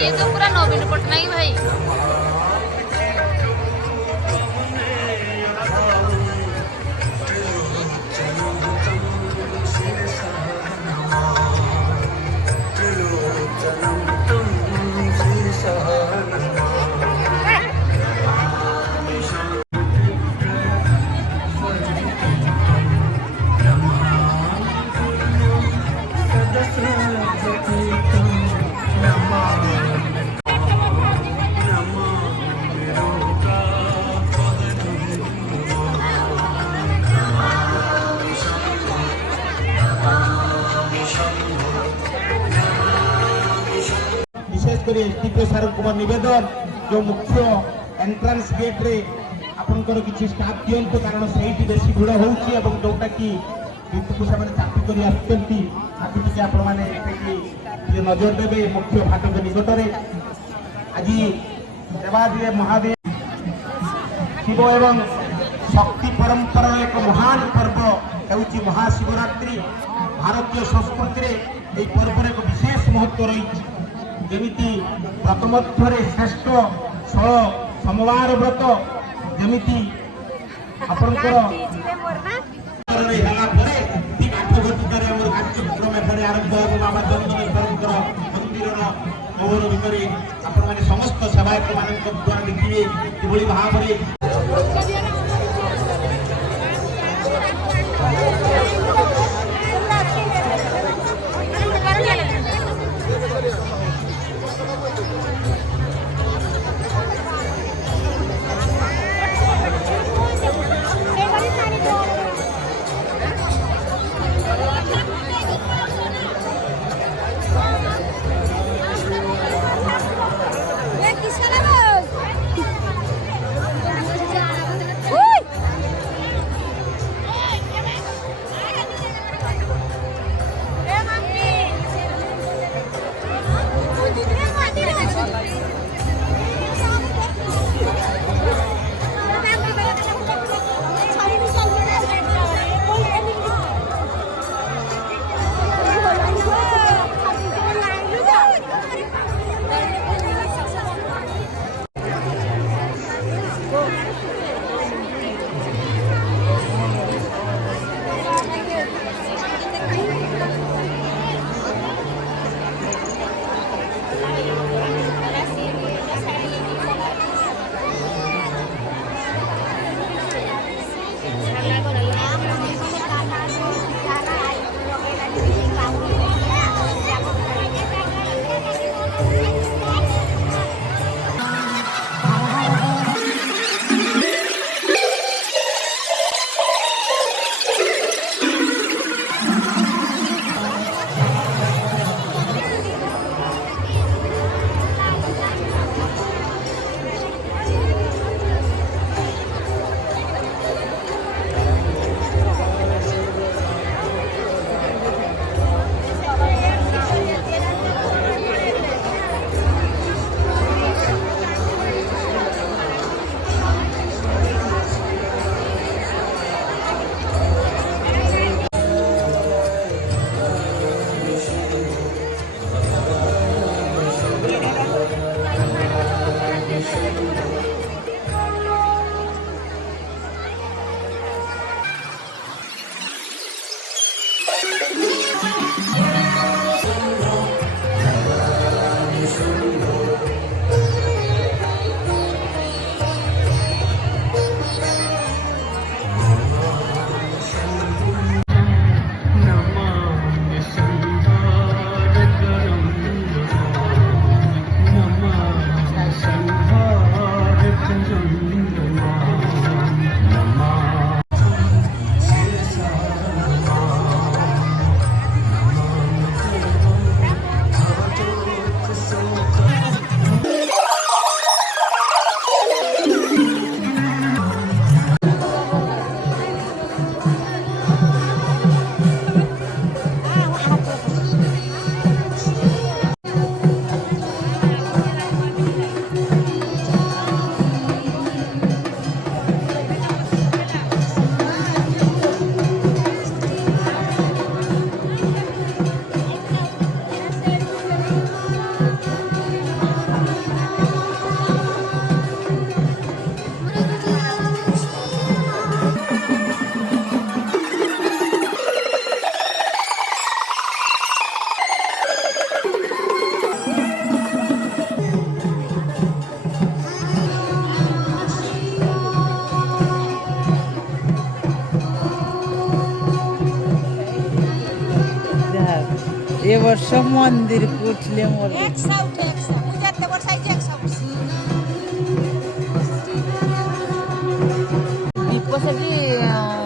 ये तो पूरा नवीन पटनायक भाई। विशेषकर एसडीपीओ सार को निवेदन जो मुख्य एंट्रांस गेट रे आपनकर किछि स्टाफ दियंतु कारण सेठी बेसी भिड़ होउछि एवं जोटा कि को से चापी कर आसुचंती आकि टिके आपण माने एठी नजर देबे मुख्य फाटक निकट रे आज देवादिदेव महादेव शिव एवं शक्ति परंपरा एक महान पर्व हेउछि महाशिवरात्रि। भारतीय संस्कृति रे एई पर्व एक विशेष महत्व रही जमिति व्रतमध्य श्रेष्ठ षोल सोमवार व्रत जमिति आपणकर कार्यक्रम एठारे आरंभ आम जन्मदेश्वर मंदिर मोहर भितर आपण मैंने समस्त सेवायक मान द्वारा देखिए कि भाव में ଯାହା ଏ ବର୍ଷ ମନ୍ଦିରକୁ ଉଠିଲେ ମୋର ଦୀପ ସେଠି